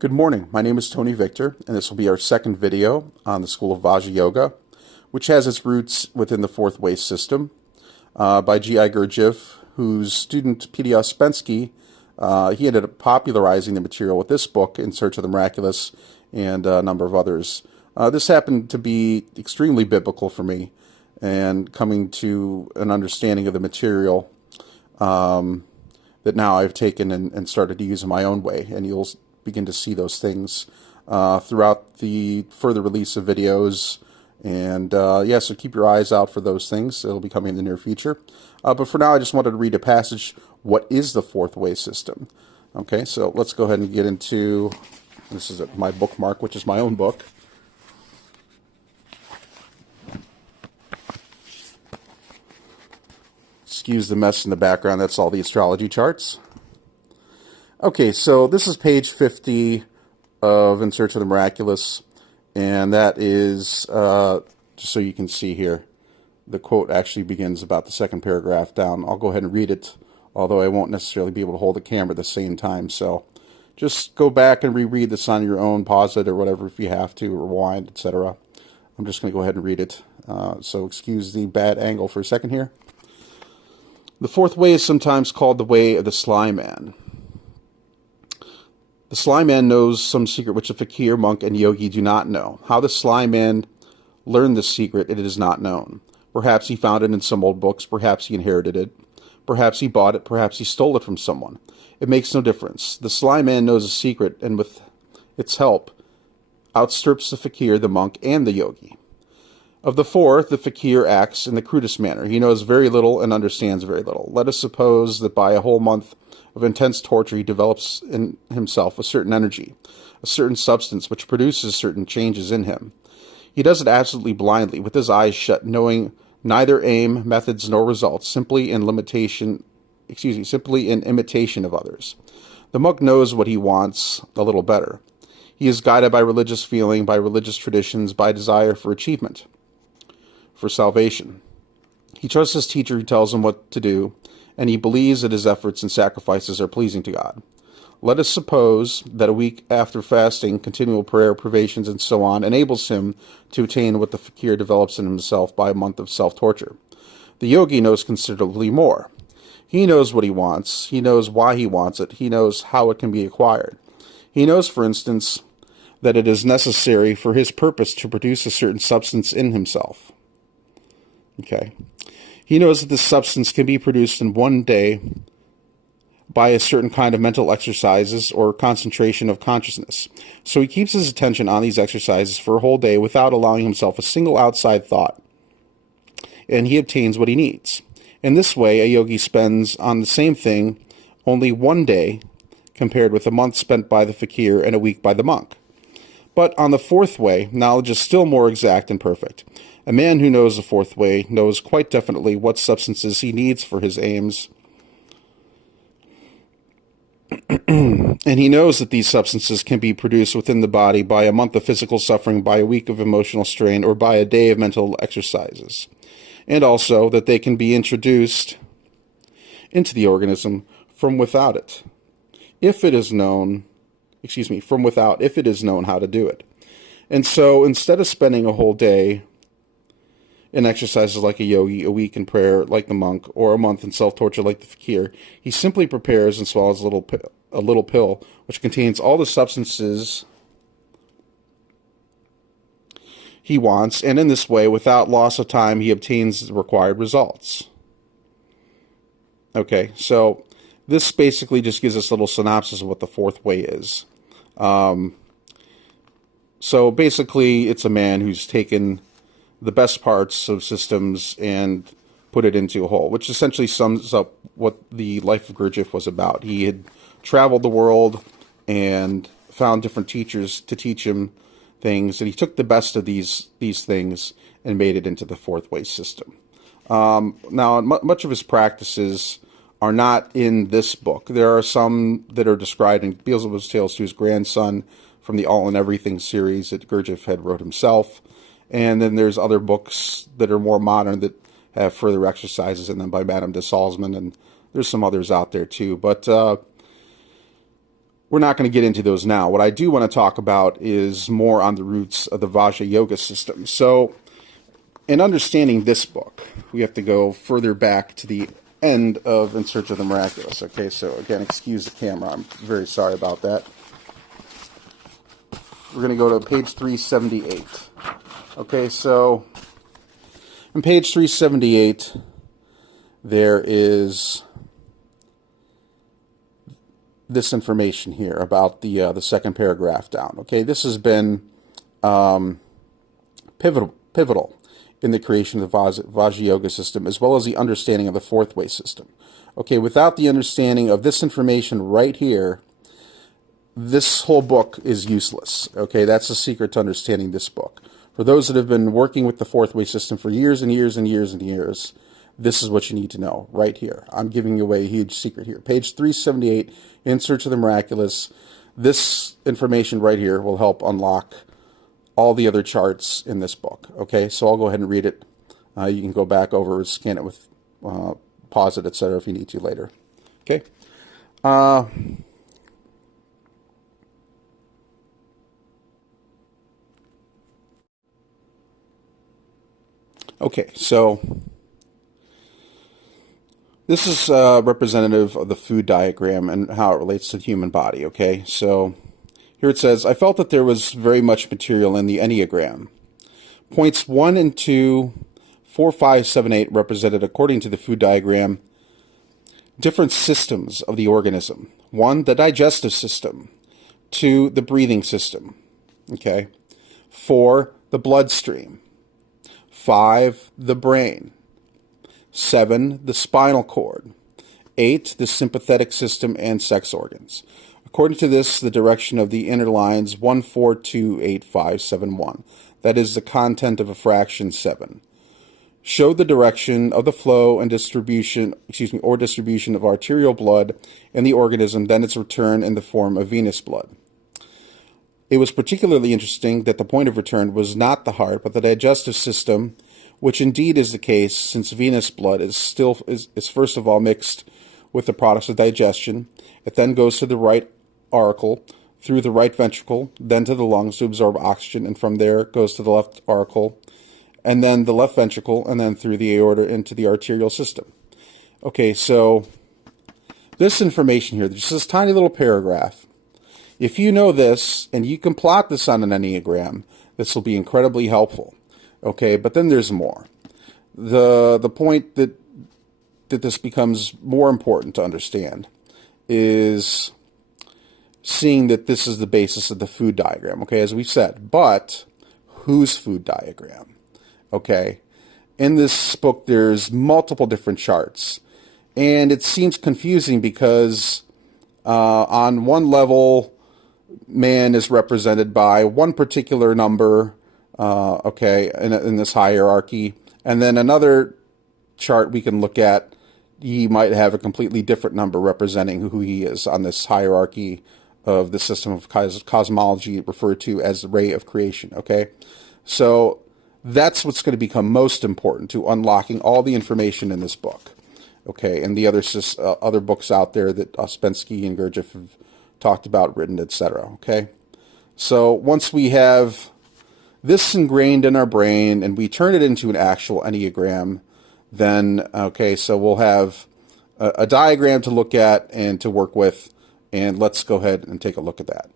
Good morning. My name is Tony Victor, and this will be our second video on the School of Dhvaja Yoga, which has its roots within the fourth way system by G.I. Gurdjieff, whose student P.D. Ouspensky, he ended up popularizing the material with this book, In Search of the Miraculous, and a number of others. This happened to be extremely biblical for me, and coming to an understanding of the material that now I've taken and started to use in my own way, and you'll begin to see those things throughout the further release of videos. And so keep your eyes out for those things. It'll be coming in the near future. But for now, I just wanted to read a passage. What is the fourth way system? Okay, so let's go ahead and get into, this is my bookmark, which is my own book. Excuse the mess in the background. That's all the astrology charts. Okay, so this is page 50 of In Search of the Miraculous, and that is, just so you can see here, the quote actually begins about the second paragraph down. I'll go ahead and read it, although I won't necessarily be able to hold the camera at the same time, so just go back and reread this on your own, pause it or whatever if you have to, rewind, etc. I'm just going to go ahead and read it, so excuse the bad angle for a second here. The fourth way is sometimes called the way of the sly man. The sly man knows some secret which a fakir, monk, and yogi do not know. How the sly man learned this secret, it is not known. Perhaps he found it in some old books, perhaps he inherited it, perhaps he bought it, perhaps he stole it from someone. It makes no difference. The sly man knows a secret, and with its help, outstrips the fakir, the monk, and the yogi. Of the four, the fakir acts in the crudest manner. He knows very little and understands very little. Let us suppose that by a whole month of intense torture he develops in himself a certain energy, a certain substance which produces certain changes in him. He does it absolutely blindly, with his eyes shut, knowing neither aim, methods, nor results, simply in imitation of others. The monk knows what he wants a little better. He is guided by religious feeling, by religious traditions, by desire for achievement, for salvation. He trusts his teacher who tells him what to do, and he believes that his efforts and sacrifices are pleasing to God. Let us suppose that a week after fasting, continual prayer, privations, and so on, enables him to attain what the fakir develops in himself by a month of self-torture. The yogi knows considerably more. He knows what he wants. He knows why he wants it. He knows how it can be acquired. He knows, for instance, that it is necessary for his purpose to produce a certain substance in himself. Okay. He knows that this substance can be produced in one day by a certain kind of mental exercises or concentration of consciousness. So he keeps his attention on these exercises for a whole day without allowing himself a single outside thought, and he obtains what he needs. In this way, a yogi spends on the same thing only one day compared with a month spent by the fakir and a week by the monk. But on the fourth way, knowledge is still more exact and perfect. A man who knows the fourth way knows quite definitely what substances he needs for his aims, and he knows that these substances can be produced within the body by a month of physical suffering, by a week of emotional strain, or by a day of mental exercises, and also that they can be introduced into the organism from without it, if it is known, from without, if it is known how to do it. And so instead of spending a whole day in exercises like a yogi, a week in prayer like the monk, or a month in self-torture like the fakir, he simply prepares and swallows a little pill which contains all the substances he wants, and in this way, without loss of time, he obtains the required results. Okay, so this basically just gives us a little synopsis of what the fourth way is. So basically, it's a man who's taken the best parts of systems and put it into a whole, which essentially sums up what the life of Gurdjieff was about. He had traveled the world and found different teachers to teach him things, and he took the best of these things and made it into the fourth way system. Now, much of his practices are not in this book. There are some that are described in Beelzebub's Tales to his grandson from the All and Everything series that Gurdjieff had wrote himself. And then there's other books that are more modern that have further exercises in them by Madame de Salzman, and there's some others out there too. But we're not going to get into those now. What I do want to talk about is more on the roots of the Vajra Yoga system. So, in understanding this book, we have to go further back to the end of In Search of the Miraculous. Okay, so again, excuse the camera. I'm very sorry about that. We're going to go to page 378. Okay, so on page 378, there is this information here about the second paragraph down. Okay, this has been pivotal in the creation of the Vajra Yoga system, as well as the understanding of the fourth way system. Okay, without the understanding of this information right here, this whole book is useless. Okay, that's the secret to understanding this book. For those that have been working with the fourth way system for years and years and years and years, this is what you need to know right here. I'm giving you away a huge secret here. Page 378, In Search of the Miraculous. This information right here will help unlock all the other charts in this book. Okay, so I'll go ahead and read it. You can go back over, scan it with, pause it, etc. if you need to later. Okay. Okay, so this is representative of the food diagram and how it relates to the human body. Okay, so here it says, I felt that there was very much material in the Enneagram. Points 1 and 2, 4, 5, 7, 8 represented, according to the food diagram, different systems of the organism. 1, the digestive system. 2, the breathing system. Okay. 4, the bloodstream. 5, the brain. 7, the spinal cord. 8, the sympathetic system and sex organs. According to this, the direction of the inner lines 1, 4, 2, 8, 5, 7, 1. That is the content of a fraction 7. Show the direction of the flow and distribution, distribution of arterial blood in the organism, then its return in the form of venous blood. It was particularly interesting that the point of return was not the heart, but the digestive system, which indeed is the case, since venous blood is first of all mixed with the products of digestion. It then goes to the right auricle, through the right ventricle, then to the lungs to absorb oxygen, and from there it goes to the left auricle, and then the left ventricle, and then through the aorta into the arterial system. Okay, so this information here, just this tiny little paragraph, if you know this, and you can plot this on an Enneagram, this will be incredibly helpful. Okay, but then there's more. The point that this becomes more important to understand is seeing that this is the basis of the food diagram, okay, as we said. But whose food diagram? Okay, in this book there's multiple different charts, and it seems confusing because on one level, man is represented by one particular number, okay, in this hierarchy, and then another chart we can look at, he might have a completely different number representing who he is on this hierarchy of the system of cosmology referred to as the ray of creation, okay? So that's what's going to become most important to unlocking all the information in this book, okay, and the other books out there that Ouspensky and Gurdjieff have talked about, written, etc., okay? So once we have this ingrained in our brain and we turn it into an actual Enneagram, then, okay, so we'll have a diagram to look at and to work with, and let's go ahead and take a look at that.